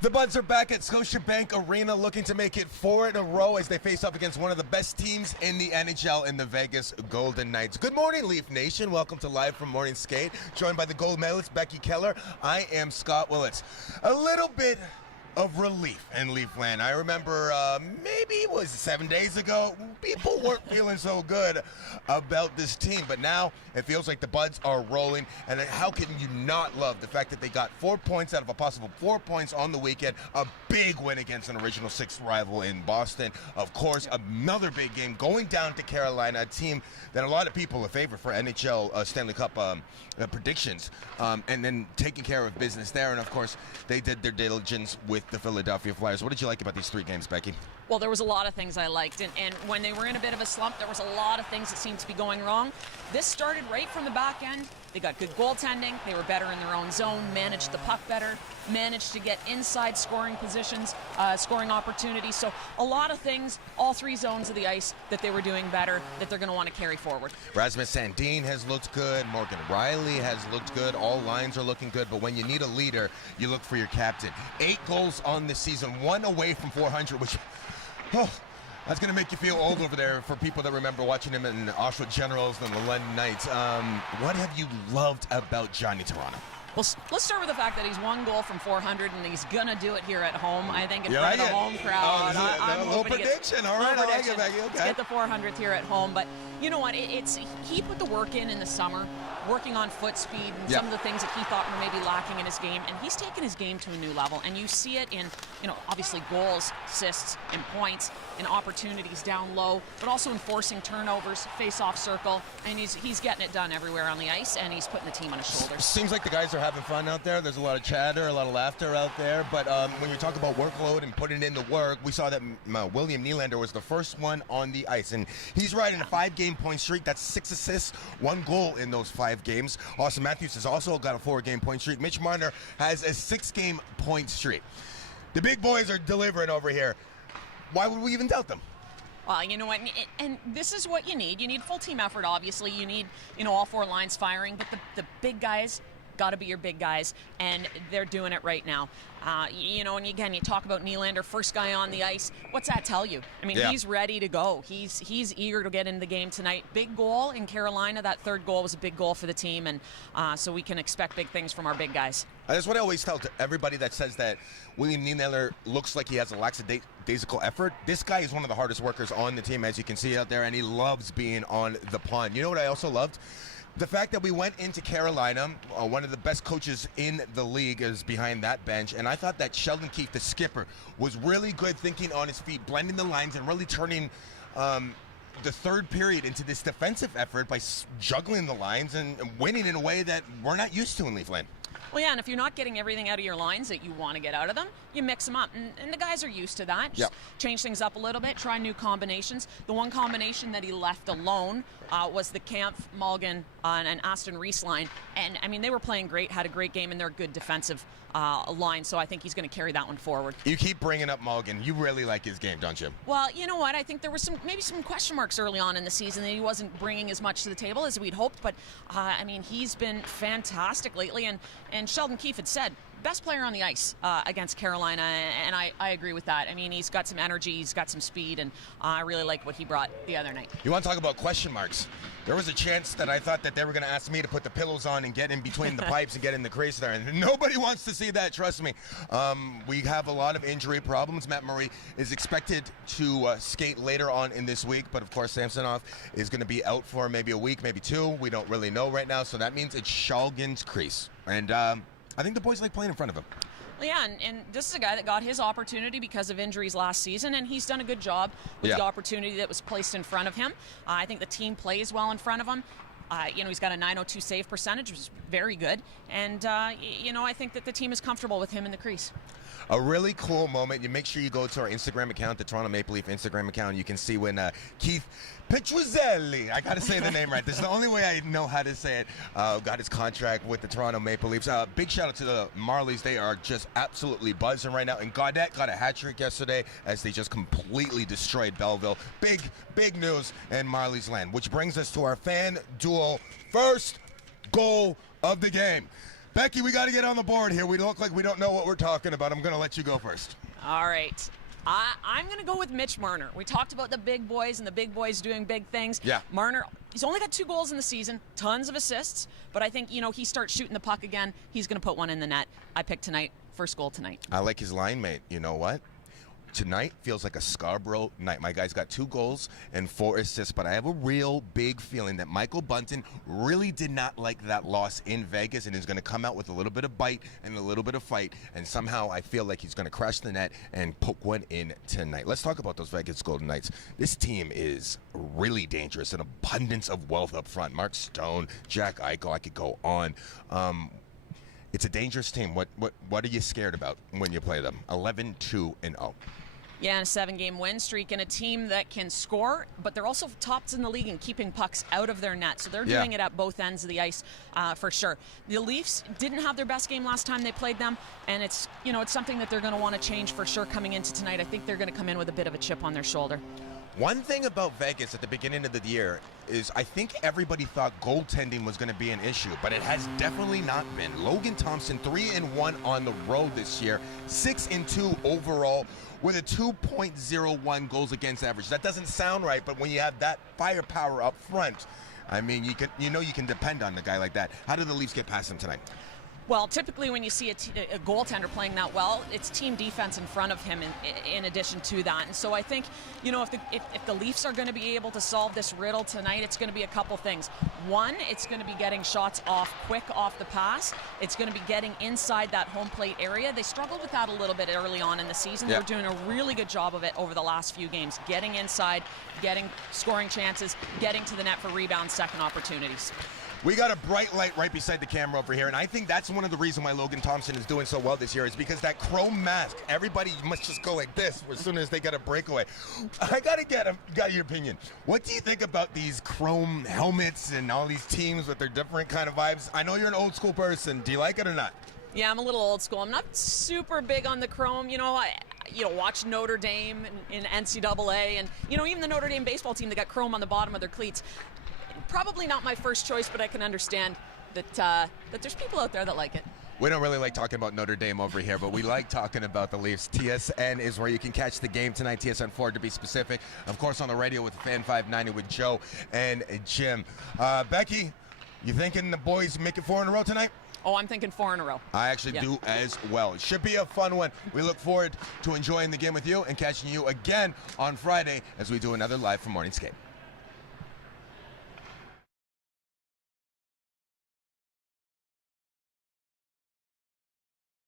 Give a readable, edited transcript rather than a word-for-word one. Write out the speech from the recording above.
The Buds are back at Scotiabank Arena looking to make it 4 in a row as they face off against one of the best teams in the NHL in the Vegas Golden Knights. Good morning, Leaf Nation. Welcome to Live from Morning Skate, joined by the gold medalist Becky Kellar. I am Scott Willats. A little bit of relief in Leafland. I remember maybe it was 7 days ago, people weren't feeling so good about this team, but now it feels like the Buds are rolling, and how can you not love the fact that they got 4 points out of a possible 4 points on the weekend, a big win against an original sixth rival in Boston. Of course, another big game going down to Carolina, a team that a lot of people are favored for NHL Stanley Cup predictions, and then taking care of business there, and of course, they did their diligence with the Philadelphia Flyers. What did you like about these 3 games, Becky? Well, there was a lot of things I liked, and when they were in a bit of a slump, there was a lot of things that seemed to be going wrong. This started right from the back end. They got good goaltending, they were better in their own zone, managed the puck better, managed to get inside scoring positions, scoring opportunities. So a lot of things, all 3 zones of the ice that they were doing better, that they're going to want to carry forward. Rasmus Sandin has looked good, Morgan Riley has looked good, all lines are looking good, but when you need a leader, you look for your captain. 8 goals on the season, 1 away from 400, which... Oh, that's going to make you feel old over there for people that remember watching him in Oshawa Generals and the London Knights. What have you loved about Johnny Toronto? Well, let's start with the fact that he's 1 goal from 400, and he's going to do it here at home. I think in front of the home crowd. I'm a little prediction. All right, I like it, Becky. Okay. Let's get the 400th here at home. But you know what? He put the work in the summer, working on foot speed and some of the things that he thought were maybe lacking in his game, and he's taken his game to a new level. And you see it in, obviously goals, assists, and points, and opportunities down low, but also enforcing turnovers, face-off circle, and he's getting it done everywhere on the ice, and he's putting the team on his shoulders. Seems like the guys are having fun out there. There's a lot of chatter, a lot of laughter out there, but when you talk about workload and putting in the work, we saw that William Nylander was the first one on the ice, and he's riding a 5-game point streak. That's 6 assists, 1 goal in those 5 games. Austin Matthews has also got a 4-game point streak. Mitch Marner has a 6-game point streak. The big boys are delivering over here. Why would we even doubt them? Well, you know what, and this is what you need. You need full team effort, obviously. You need, all 4 lines firing, but the big guys got to be your big guys, and they're doing it right now. And again, you talk about Nylander, first guy on the ice. What's that tell you? I mean, he's ready to go. He's eager to get into the game tonight. Big goal in Carolina. That 3rd goal was a big goal for the team, and so we can expect big things from our big guys. That's what I always tell to everybody that says that William Nylander looks like he has a lackadaisical effort. This guy is one of the hardest workers on the team, as you can see out there, and he loves being on the pond. You know what I also loved? The fact that we went into Carolina, one of the best coaches in the league is behind that bench, and I thought that Sheldon Keefe, the skipper, was really good thinking on his feet, blending the lines, and really turning the 3rd period into this defensive effort by juggling the lines and winning in a way that we're not used to in Leafland. Well, yeah, and if you're not getting everything out of your lines that you want to get out of them, you mix them up. And the guys are used to that. Just change things up a little bit, try new combinations. The one combination that he left alone was the Kampf, Mulligan, and Aston Reese line. And, I mean, they were playing great, had a great game, and they're a good defensive line. So I think he's going to carry that one forward. You keep bringing up Mulligan. You really like his game, don't you? Well, you know what? I think there was maybe some question marks early on in the season that he wasn't bringing as much to the table as we'd hoped. But, I mean, he's been fantastic lately. And Sheldon Keefe had said, best player on the ice against Carolina, and I agree with that. I mean, he's got some energy, he's got some speed, and I really like what he brought the other night. You want to talk about question marks? There was a chance that I thought that they were going to ask me to put the pillows on and get in between the pipes and get in the crease there, and nobody wants to see that, trust me. We have a lot of injury problems. Matt Murray is expected to skate later on in this week, but of course Samsonov is going to be out for maybe a week, maybe 2. We don't really know right now, so that means it's Shulgin's crease. And I think the boys like playing in front of him. Well, yeah, and this is a guy that got his opportunity because of injuries last season, and he's done a good job with the opportunity that was placed in front of him. I think the team plays well in front of him. He's got a .902 save percentage, which is very good. And, I think that the team is comfortable with him in the crease. A really cool moment. You make sure you go to our Instagram account, the Toronto Maple Leaf Instagram account. You can see when Keith Petruzzelli, I got to say the name right. This is the only way I know how to say it. Got his contract with the Toronto Maple Leafs. Big shout out to the Marlies. They are just absolutely buzzing right now. And Gaudette got a hat trick yesterday as they just completely destroyed Belleville. Big news in Marlies land, which brings us to our FanDuel first goal of the game. Becky, we got to get on the board here. We look like we don't know what we're talking about. I'm going to let you go first. All right. I'm going to go with Mitch Marner. We talked about the big boys and the big boys doing big things. Yeah. Marner, he's only got 2 goals in the season, tons of assists, but I think, he starts shooting the puck again. He's going to put one in the net. I picked tonight, first goal tonight. I like his line mate. You know what? Tonight feels like a Scarborough night. My guy's got 2 goals and 4 assists, but I have a real big feeling that Michael Bunting really did not like that loss in Vegas and is going to come out with a little bit of bite and a little bit of fight, and somehow I feel like he's going to crash the net and poke one in tonight. Let's talk about those Vegas Golden Knights. This team is really dangerous, an abundance of wealth up front. Mark Stone, Jack Eichel, I could go on. It's a dangerous team. What are you scared about when you play them? 11-2-0. Yeah, and a 7-game win streak, and a team that can score, but they're also tops in the league in keeping pucks out of their net. So they're doing it at both ends of the ice for sure. The Leafs didn't have their best game last time they played them, and it's something that they're going to want to change for sure coming into tonight. I think they're going to come in with a bit of a chip on their shoulder. One thing about Vegas at the beginning of the year is I think everybody thought goaltending was going to be an issue, but it has definitely not been. Logan Thompson, 3-1 on the road this year, 6-2 overall with a 2.01 goals against average. That doesn't sound right, but when you have that firepower up front, I mean, you can depend on a guy like that. How did the Leafs get past him tonight? Well, typically when you see a goaltender playing that well, it's team defense in front of him in addition to that. And so I think, if the Leafs are going to be able to solve this riddle tonight, it's going to be a couple things. One, it's going to be getting shots off quick off the pass. It's going to be getting inside that home plate area. They struggled with that a little bit early on in the season. Yep. They're doing a really good job of it over the last few games, getting inside, getting scoring chances, getting to the net for rebounds, second opportunities. We got a bright light right beside the camera over here, and I think that's one of the reasons why Logan Thompson is doing so well this year is because that chrome mask, everybody must just go like this as soon as they get a breakaway. I got your opinion. What do you think about these chrome helmets and all these teams with their different kind of vibes? I know you're an old school person. Do you like it or not? Yeah, I'm a little old school. I'm not super big on the chrome. I watch Notre Dame in NCAA, and even the Notre Dame baseball team that got chrome on the bottom of their cleats. Probably not my first choice, but I can understand that there's people out there that like it. We don't really like talking about Notre Dame over here, but we like talking about the Leafs. TSN is where you can catch the game tonight, TSN 4 to be specific. Of course, on the radio with Fan 590 with Joe and Jim. Becky, you thinking the boys make it 4 in a row tonight? Oh, I'm thinking 4 in a row. I actually do as well. It should be a fun one. We look forward to enjoying the game with you and catching you again on Friday as we do another Live from Morning Skate.